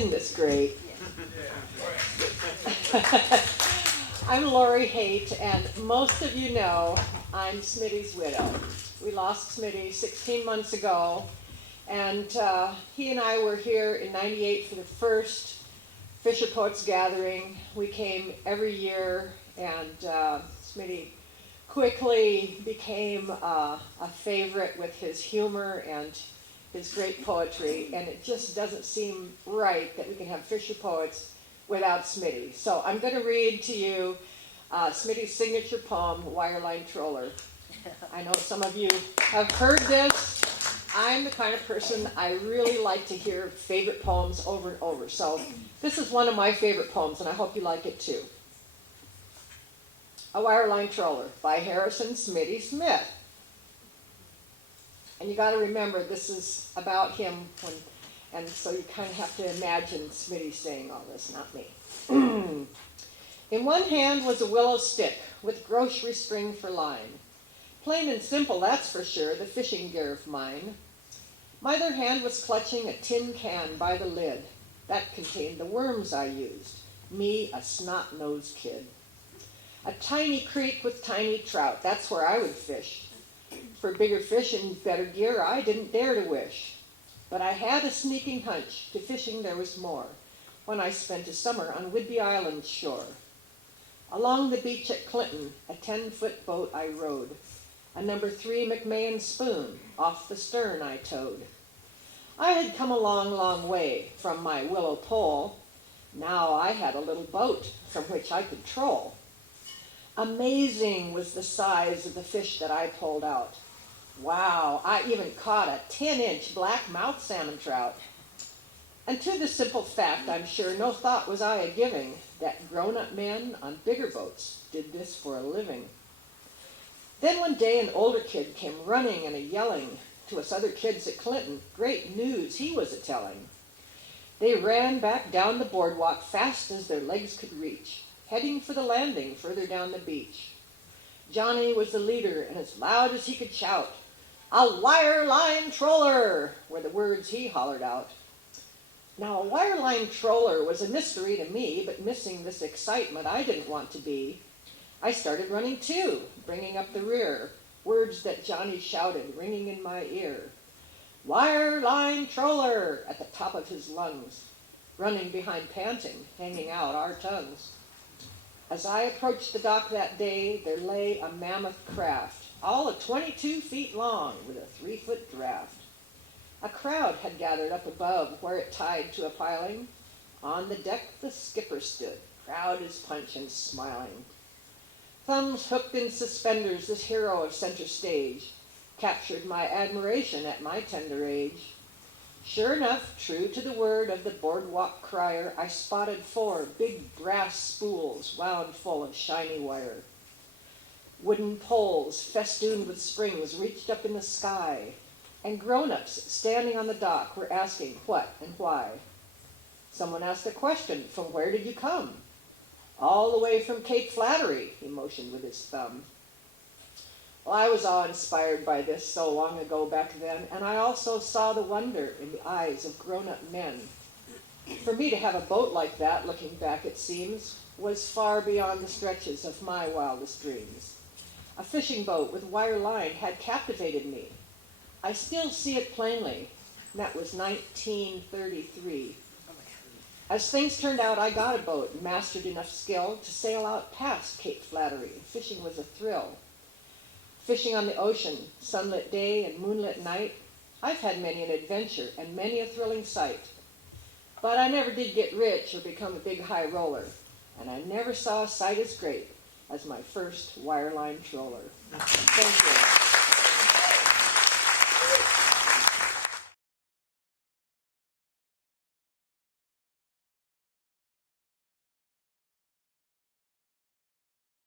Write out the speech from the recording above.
Isn't this great? I'm Lori Haight, and most of you know I'm Smitty's widow. We lost Smitty 16 months ago, and he and I were here in '98 for the first Fisher Poets gathering. We came every year, and Smitty quickly became a favorite with his humor and his great poetry, and it just doesn't seem right that we can have Fisher Poets without Smitty. So I'm going to read to you Smitty's signature poem, Wireline Troller. I know some of you have heard this. I'm the kind of person I really like to hear favorite poems over and over. So this is one of my favorite poems, and I hope you like it too. A Wireline Troller by Harrison Smitty Smith. And you got to remember, this is about him, and so you kind of have to imagine Smitty saying all this, not me. In one hand was a willow stick with grocery string for line. Plain and simple, that's for sure, the fishing gear of mine. My other hand was clutching a tin can by the lid. That contained the worms I used, me, a snot-nosed kid. A tiny creek with tiny trout, that's where I would fish. For bigger fish and better gear, I didn't dare to wish. But I had a sneaking hunch, to fishing there was more, when I spent a summer on Whidbey Island's shore. Along the beach at Clinton, a 10-foot boat I rowed. A number 3 McMahon spoon, off the stern I towed. I had come a long, long way from my willow pole. Now I had a little boat from which I could troll. Amazing was the size of the fish that I pulled out. Wow, I even caught a 10-inch black-mouthed salmon trout. And to the simple fact, I'm sure, no thought was I a-giving that grown-up men on bigger boats did this for a living. Then one day an older kid came running and a-yelling to us other kids at Clinton. Great news he was a-telling. They ran back down the boardwalk fast as their legs could reach, heading for the landing further down the beach. Johnny was the leader, and as loud as he could shout, "A wireline troller!" were the words he hollered out. Now, a wireline troller was a mystery to me, but missing this excitement I didn't want to be. I started running too, bringing up the rear, words that Johnny shouted, ringing in my ear. "Wireline troller!" at the top of his lungs, running behind panting, hanging out our tongues. As I approached the dock that day, there lay a mammoth craft, all of 22 feet long, with a 3-foot draft. A crowd had gathered up above, where it tied to a piling. On the deck the skipper stood, proud as punch and smiling. Thumbs hooked in suspenders, this hero of center stage captured my admiration at my tender age. Sure enough, true to the word of the boardwalk crier, I spotted 4 big brass spools wound full of shiny wire. Wooden poles festooned with springs reached up in the sky, and grown-ups standing on the dock were asking what and why. Someone asked a question, "From where did you come?" "All the way from Cape Flattery," he motioned with his thumb. Well, I was awe-inspired by this so long ago back then, and I also saw the wonder in the eyes of grown-up men. For me to have a boat like that, looking back it seems, was far beyond the stretches of my wildest dreams. A fishing boat with wire line had captivated me. I still see it plainly, and that was 1933. As things turned out, I got a boat and mastered enough skill to sail out past Cape Flattery. Fishing was a thrill. Fishing on the ocean, sunlit day and moonlit night, I've had many an adventure and many a thrilling sight. But I never did get rich or become a big high roller, and I never saw a sight as great as my first wireline troller. Thank you.